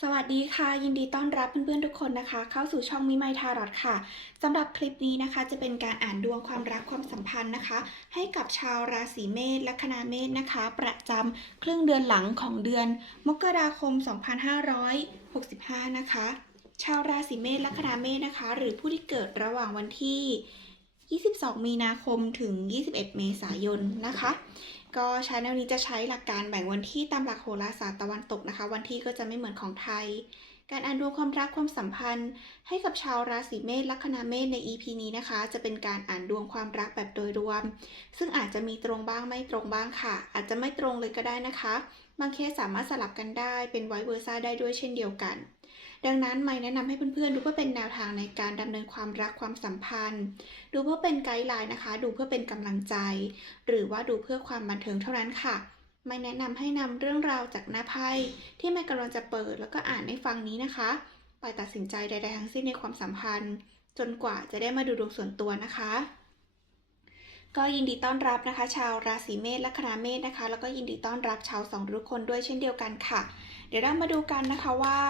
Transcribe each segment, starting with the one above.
สวัสดีค่ะ ยินดีต้อนรับเพื่อนๆทุกคนนะคะ เข้าสู่ช่องมิไมทารอตค่ะสำหรับคลิปนี้นะคะ จะเป็นการอ่านดวงความรักความสัมพันธ์นะคะ ให้กับชาวราศีเมษและคณาเมษนะคะ ประจำครึ่งเดือนหลังของเดือน มกราคม 2565 นะคะ ชาวราศีเมษและคณาเมษนะคะ หรือผู้ที่เกิดระหว่างวันที่ 22 มีนาคมถึง 21 เมษายนนะคะ ก็ชาแนลนี้จะใช้หลักการแบ่งวันที่ตามหลักโหราศาสตร์ตะวันตกนะคะ วันที่ก็จะไม่เหมือนของไทย การอ่านดวงความรักความสัมพันธ์ ให้กับชาวราศีเมษลัคนาเมษใน EP นี้นะคะ จะเป็นการอ่านดวงความรักแบบโดยรวม ซึ่งอาจจะมีตรงบ้างไม่ตรงบ้างค่ะ อาจจะไม่ตรงเลยก็ได้นะคะ บางเคสสามารถสลับกันได้เป็นไวเวอร์ซ่าได้ด้วยเช่นเดียวกัน ดังนั้นไม่แนะนำให้เพื่อนๆ ดูเพื่อเป็นแนวทางในการดำเนินความรักความสัมพันธ์ ดูเพื่อเป็นไกด์ไลน์นะคะ ดูเพื่อเป็นกำลังใจ หรือว่าดูเพื่อความบันเทิงเท่านั้นค่ะ ไม่แนะนำให้นำเรื่องราวจากหน้าไพ่ที่ไม่กำลังจะเปิดแล้วก็อ่านให้ฟังนี้นะคะ ไปตัดสินใจใด ๆ ทั้งสิ้นในความสัมพันธ์ จนกว่าจะได้มาดูดวงส่วนตัวนะคะ ก็ยินดีต้อนรับนะคะ ชาวราศีเมษและคณาเมษนะคะ แล้วก็ยินดีต้อนรับชาวสองทุกคนด้วยเช่นเดียวกันค่ะ เดี๋ยวเรามาดูกันนะคะว่า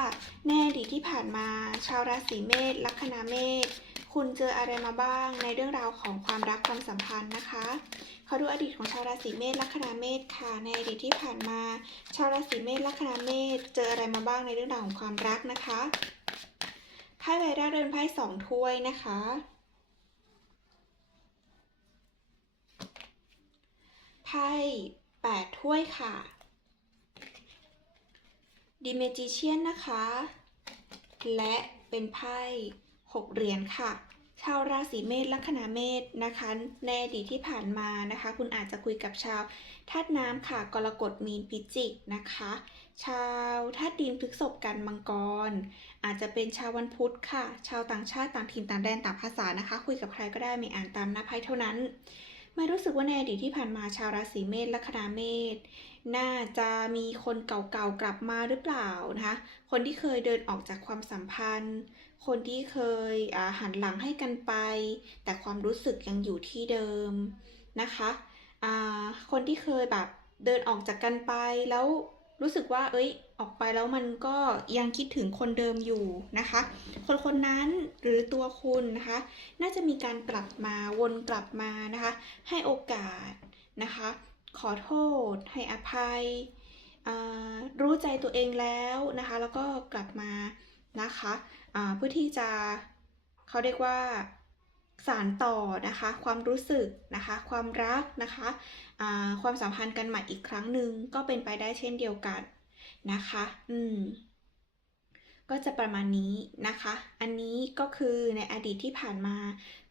ในอดีตที่ผ่านมา ชาวราศีเมษลัคนาเมษคุณเจออะไรมาบ้างในเรื่องราวของความรักความสัมพันธ์นะคะเขาดูอดีตของชาวราศีเมษลัคนาเมษค่ะในอดีตที่ผ่านมา ชาวราศีเมษลัคนาเมษเจออะไรมาบ้างในเรื่องราวของความรักนะคะไพ่ใบแรกเดินไพ่สองถ้วยนะคะ ไพ่แปดถ้วยค่ะดิเมจิเชียนนะคะ และเป็นไพ่หกเหรียญค่ะ ชาวราศีเมษลัคนาเมษนะคะในอดีตที่ผ่านมานะคะ คุณอาจจะคุยกับชาวธาตุน้ำค่ะ กรกฎมีนพิจิกนะคะ ชาวธาตุดินพฤกษภกันมังกร อาจจะเป็นชาววันพุธค่ะ ชาวต่างชาติต่างถิ่นต่างแดนต่างภาษานะคะ คุยกับใครก็ได้ไม่อ่านตามหน้าไพ่เท่านั้น ไม่รู้สึกว่าในอดีตที่ผ่านมาชาวราศีเมษลัคนาเมษน่าจะมีคนเก่าๆกลับมาหรือเปล่านะคะคนที่เคยเดินออกจากความสัมพันธ์ คนที่เคยหันหลังให้กันไป แต่ความรู้สึกยังอยู่ที่เดิมนะคะคนที่เคยแบบเดินออกจากกันไปแล้ว รู้สึกว่า เอ้ย ออกไปแล้วมันก็ยังคิดถึงคนเดิมอยู่นะคะ คนคนนั้นหรือตัวคุณนะคะ น่าจะมีการกลับมาวนกลับมานะคะ ให้โอกาสนะคะ ขอโทษ ให้อภัยอ่ารู้ใจตัวเองแล้วนะคะ แล้วก็กลับมานะคะอ่าเพื่อที่จะเขาเรียกว่า สารต่อนะคะ ความรู้สึกนะคะ ความรักนะคะความสัมพันธ์กันใหม่อีกครั้งหนึ่งก็เป็นไปได้เช่นเดียวกันนะคะ อืม ก็จะประมาณนี้นะคะ อันนี้ก็คือในอดีตที่ผ่านมา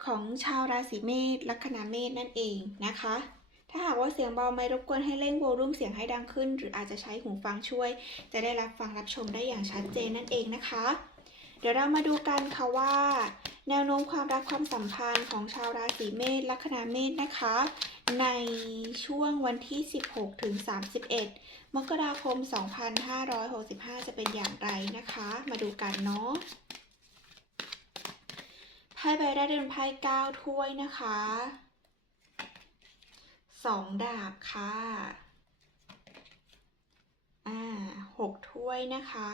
ของชาวราศีเมษลัคนาเมษนั่นเองนะคะ ถ้าหากว่าเสียงเบาไม่รบกวนให้เร่งโวลูมเสียงให้ดังขึ้น หรืออาจจะใช้หูฟังช่วย จะได้รับฟังรับชมได้อย่างชัดเจนนั่นเองนะคะ เดี๋ยวเรามาดูกันค่ะว่า แนวโน้มความรักความสัมพันธ์ของชาวราศีเมษลัคนาเมษนะคะ ในช่วงวันที่ 16 ถึง 31 มกราคม 2565 จะเป็นอย่างไรนะคะ มาดูกันเนาะไพ่ใบแรกเป็นไพ่เก้าถ้วยนะคะสองดาบค่ะ อ่าหกถ้วยนะคะ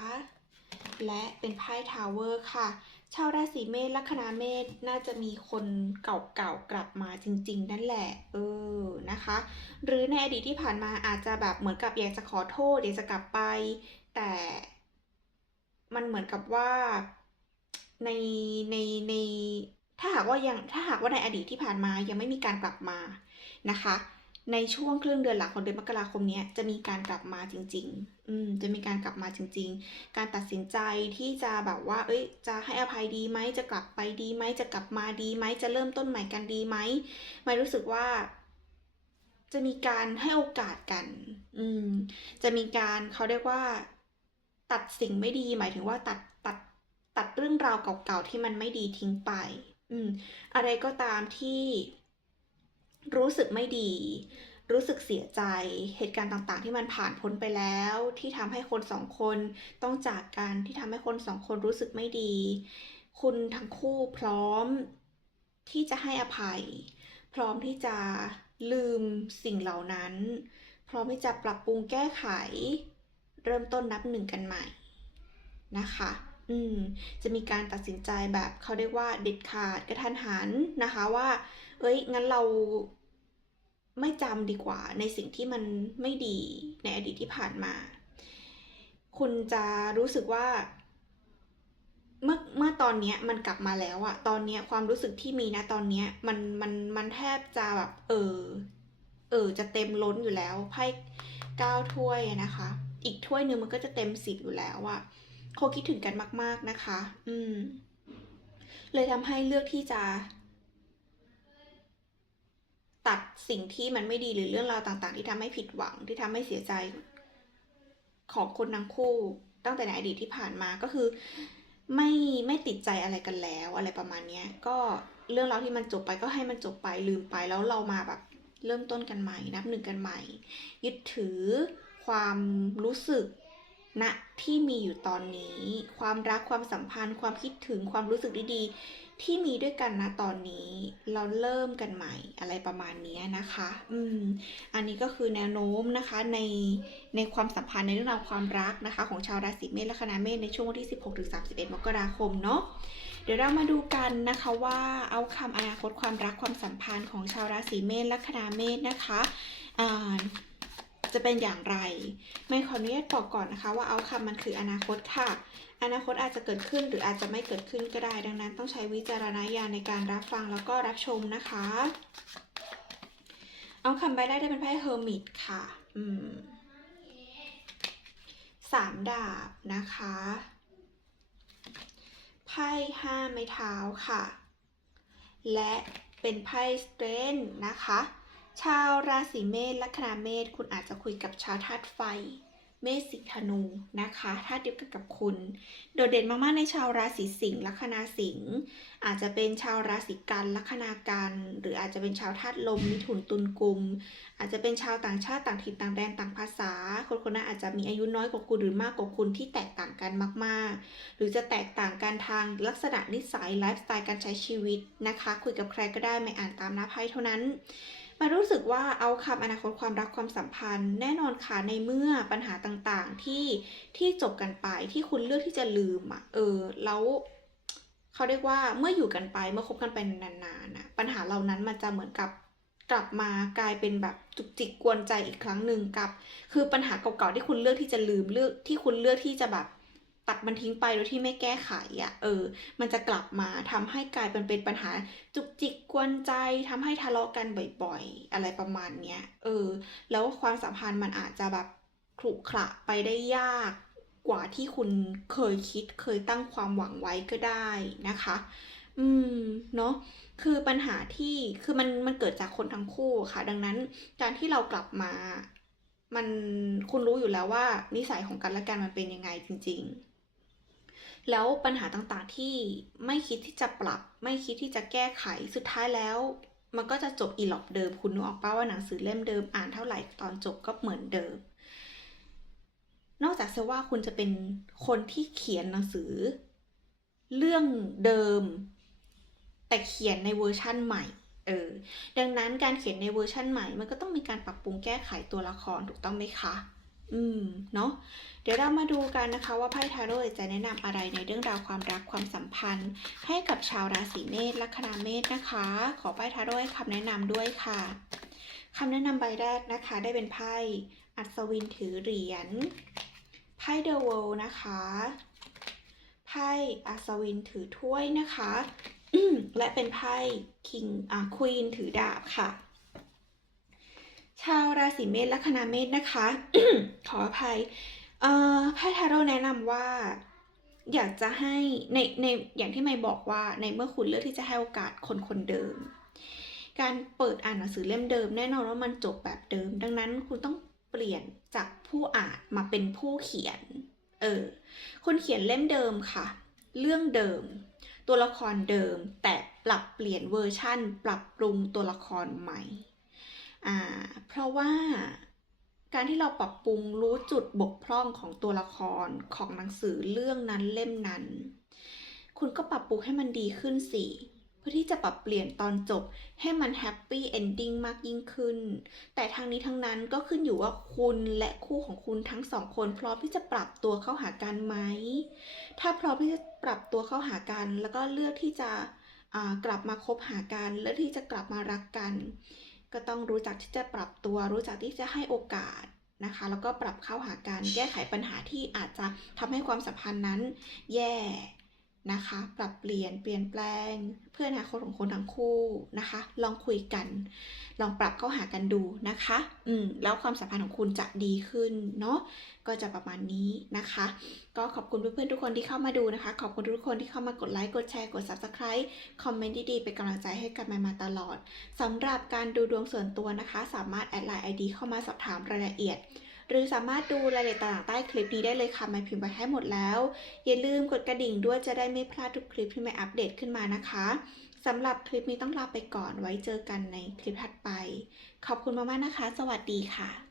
และเป็นไพ่ทาวเวอร์ค่ะ ชาวราศีเมษลัคนาเมษน่าจะมีคนเก่าๆกลับมาจริง ๆ นั่นแหละ เออนะคะ หรือในอดีตที่ผ่านมาอาจจะแบบเหมือนกับอยากจะขอโทษอยากจะกลับไป แต่มันเหมือนกับว่าในในในถ้าหากว่ายังถ้าหากว่าในอดีตที่ผ่านมายังไม่มีการกลับมานะคะ ในช่วงครึ่งเดือนหลังของเดือนมกราคมนี้จะมีการกลับมาจริง ๆ อืมจะมีการกลับมาจริง ๆ การตัดสินใจที่จะแบบว่า เอ้ย จะให้อภัยดีไหม จะกลับไปดีไหม จะกลับมาดีไหม จะเริ่มต้นใหม่กันดีไหมไม่รู้สึกว่า จะมีการให้โอกาสกัน อืม จะมีการเขาเรียกว่า ตัดสิ่งไม่ดี หมายถึงว่าตัดตัดตัดเรื่องราวเก่าๆที่มันไม่ดีทิ้งไป อืม อะไรก็ตามที่รู้สึกไม่ดี รู้สึกเสียใจเหตุการณ์ต่างๆ ที่มันผ่านพ้นไปแล้ว ที่ทำให้คนสองคนต้องจากกันที่ทำให้คนสองคนรู้สึกไม่ดี คุณทั้งคู่พร้อมที่จะให้อภัย พร้อมที่จะลืมสิ่งเหล่านั้น พร้อมที่จะปรับปรุงแก้ไข เริ่มต้นนับหนึ่งกันใหม่นะคะ อืม จะมีการตัดสินใจแบบเขาเรียกว่าเด็ดขาดกระทันหันนะคะว่า เอ้ย งั้นเรา ไม่จำดีกว่าในสิ่งที่มันไม่ดีในอดีตที่ผ่านมา คุณจะรู้สึกว่า เมื่อเมื่อตอนเนี้ยมันกลับมาแล้วอะตอนเนี้ยความรู้สึกที่มีนะตอนเนี้ยมันมันมันแทบจะแบบเออเออจะเต็มล้นอยู่แล้วไพ่เก้าถ้วยนะคะ อีกถ้วยหนึ่งมันก็จะเต็มสิบอยู่แล้วอะเขาคิดถึงกันมาก ๆนะคะ อืม เลยทำให้เลือกที่จะ ตัดสิ่งที่มันไม่ดีหรือเรื่องราวต่าง ๆ ที่ทำให้ผิดหวังที่ทำให้เสียใจของคนทั้งคู่ ตั้งแต่ในอดีตที่ผ่านมาก็คือ ไม่ไม่ติดใจอะไรกันแล้ว อะไรประมาณเนี้ยก็เรื่องราวที่มันจบไปก็ให้มันจบไปลืมไปแล้วเรามาแบบเริ่มต้นกันใหม่ นับหนึ่งกันใหม่ ยึดถือความรู้สึกณที่มีอยู่ตอนนี้ ความรักความสัมพันธ์ ความคิดถึงความรู้สึกดีๆ ที่มีด้วยกันนะตอนนี้เราเริ่มกันใหม่อะไรประมาณนี้นะคะ อืม อันนี้ก็คือแนวโน้มนะคะในในความสัมพันธ์ในเรื่องราวความรักนะคะ ของชาวราศีเมษและคณะเมษในช่วงวันที่ 16-31 มกราคมเนาะเดี๋ยวเรามาดูกันนะคะว่าเอาคำอนาคตความรักความสัมพันธ์ของชาวราศีเมษและคณะเมษนะคะอ่า จะเป็นอย่างไร ไม่ขออนุญาตบอกก่อนนะคะว่าเอาคำมันคืออนาคตค่ะ อนาคตอาจจะเกิดขึ้นหรืออาจจะไม่เกิดขึ้นก็ได้ ดังนั้นต้องใช้วิจารณญาณในการรับฟังแล้วก็รับชมนะคะ เอาคำใบแรกได้เป็นไพ่เฮอร์มิตค่ะ อืมสามดาบนะคะไพ่ห้าไม้เท้าค่ะ และเป็นไพ่สเตรนนะคะ ชาวราศีเมษลัคนาเมษคุณอาจจะคุยกับชาวธาตุไฟ เมษสิงธนูนะคะธาตุเดียวกันกับคุณ โดดเด่นมากๆในชาวราศีสิงห์ลัคนาสิงห์อาจจะเป็นชาวราศีกันลัคนากันหรืออาจจะเป็นชาวธาตุลมมิถุนตุลกุม อาจจะเป็นชาวต่างชาติต่างถิ่นต่างแดนต่างภาษา คนคนนั้นอาจจะมีอายุน้อยกว่าคุณหรือมากกว่าคุณที่แตกต่างกันมาก ๆ หรือจะแตกต่างกันทางลักษณะนิสัยไลฟ์สไตล์การใช้ชีวิตนะคะ คุยกับใครก็ได้ไม่อ่านตามหน้าไพ่เท่านั้น มารู้สึกว่าเอาคำอนาคตความรักความสัมพันธ์ แน่นอนค่ะในเมื่อปัญหาต่างๆที่ที่จบกันไปที่คุณเลือกที่จะลืมอะเออแล้วเขาเรียกว่าเมื่ออยู่กันไปเมื่อคบกันไปนานๆนะปัญหาเหล่านั้นมันจะเหมือนกับกลับมากลายเป็นแบบจุกจิกกวนใจอีกครั้งหนึ่งกับ คือปัญหาเก่าๆที่คุณเลือกที่จะลืมเลือกที่คุณเลือกที่จะแบบ ตัดมันทิ้งไปโดยที่ไม่แก้ไขอะเออ มันจะกลับมาทำให้กลายเป็นเป็นปัญหาจุกจิกกวนใจทำให้ทะเลาะกันบ่อยๆ อะไรประมาณเนี้ยเออ แล้วความสัมพันธ์มันอาจจะแบบขรุขระไปได้ยากกว่าที่คุณเคยคิดเคยตั้งความหวังไว้ก็ได้นะคะ อืม เนาะ คือปัญหาที่ คือมัน มันเกิดจากคนทั้งคู่ค่ะ ดังนั้น การที่เรากลับมา มัน คุณรู้อยู่แล้วว่า นิสัยของกันและกันมันเป็นยังไงจริง ๆ แล้วปัญหาต่างๆที่ไม่คิดที่จะปรับ ไม่คิดที่จะแก้ไขสุดท้ายแล้ว มันก็จะจบอีหลอบเดิม คุณนึกออกป่าว่าหนังสือเล่มเดิมอ่านเท่าไหร่ตอนจบก็เหมือนเดิม นอกจากเซว่าคุณจะเป็นคนที่เขียนหนังสือ เรื่องเดิม แต่เขียนในเวอร์ชั่นใหม่เออดังนั้นการเขียนในเวอร์ชั่นใหม่ มันก็ต้องมีการปรับปรุงแก้ไขตัวละครถูกต้องไหมคะ อืม เนาะ เดี๋ยวเรามาดูกันนะคะ ว่าไพ่ทาโร่จะแนะนำอะไรในเรื่องราวความรักความสัมพันธ์ ให้กับชาวราศีเมษลัคนาเมษนะคะ ขอไพ่ทาโร่ให้คำแนะนำด้วยค่ะคำแนะนำใบแรกนะคะ ได้เป็นไพ่อัศวินถือเหรียญไพ่เดอะเวลนะคะไพ่อัศวินถือถ้วยนะคะและเป็นไพ่คิงอ่าควีนถือดาบค่ะ ชาวราศีเมษและคณะเมษนะคะ ขออภัยเอ่อไพ่ทาโร่แนะนำว่า อยากจะให้ในในอย่างที่ไม่บอกว่าในเมื่อคุณเลือกที่จะให้โอกาสคนคนเดิม การเปิดอ่านหนังสือเล่มเดิม แน่นอนว่ามันจบแบบเดิม ดังนั้นคุณต้องเปลี่ยนจากผู้อ่านมาเป็นผู้เขียน เออคุณเขียนเล่มเดิมค่ะ เรื่องเดิม ตัวละครเดิมแต่ปรับเปลี่ยนเวอร์ชั่น ปรับปรุงตัวละครใหม่ อ่าเพราะว่าการที่เราปรับปรุงรู้จุดบกพร่องของตัวละครของหนังสือเรื่องนั้นเล่มนั้น คุณก็ปรับปรุงให้มันดีขึ้นสิเพื่อที่จะปรับเปลี่ยนตอนจบให้มันแฮปปี้เอนดิ้งมากยิ่งขึ้น แต่ทางนี้ทั้งนั้นก็ขึ้นอยู่ว่าคุณและคู่ของคุณทั้งสองคนพร้อมที่จะปรับตัวเข้าหากันไหม ถ้าพร้อมที่จะปรับตัวเข้าหากัน แล้วก็เลือกที่จะกลับมาคบหากัน เลือกที่จะกลับมารักกัน ก็ต้องรู้จักที่จะปรับตัว รู้จักที่จะให้โอกาสนะคะ แล้วก็ปรับเข้าหากันแก้ไขปัญหาที่อาจจะทำให้ความสัมพันธ์นั้นแย่ นะคะ ปรับเปลี่ยนเปลี่ยนแปลง เพื่ออนาคตของคนทั้งคู่นะคะ ลองคุยกัน ลองปรับเข้าหากันดูนะคะ อืมแล้วความสัมพันธ์ของคุณจะดีขึ้นเนาะก็จะประมาณนี้นะคะ ก็ขอบคุณเพื่อนๆทุกคนที่เข้ามาดูนะคะ ขอบคุณทุกคนที่เข้ามากดไลค์กดแชร์กด subscribe คอมเมนต์ดีๆเป็นกำลังใจให้กันมามาตลอดสำหรับการดูดวงส่วนตัวนะคะ สามารถแอดไลน์ ID เข้ามาสอบถามรายละเอียด หรือสามารถดูรายละเอียดต่างๆใต้คลิปนี้ได้เลยค่ะไม่พิมพ์ไว้ให้หมดแล้ว อย่าลืมกดกระดิ่งด้วยจะได้ไม่พลาดทุกคลิปที่ไม่อัปเดตขึ้นมานะคะสำหรับคลิปนี้ต้องลาไปก่อนไว้เจอกันในคลิปถัดไป ขอบคุณมากๆนะคะ สวัสดีค่ะ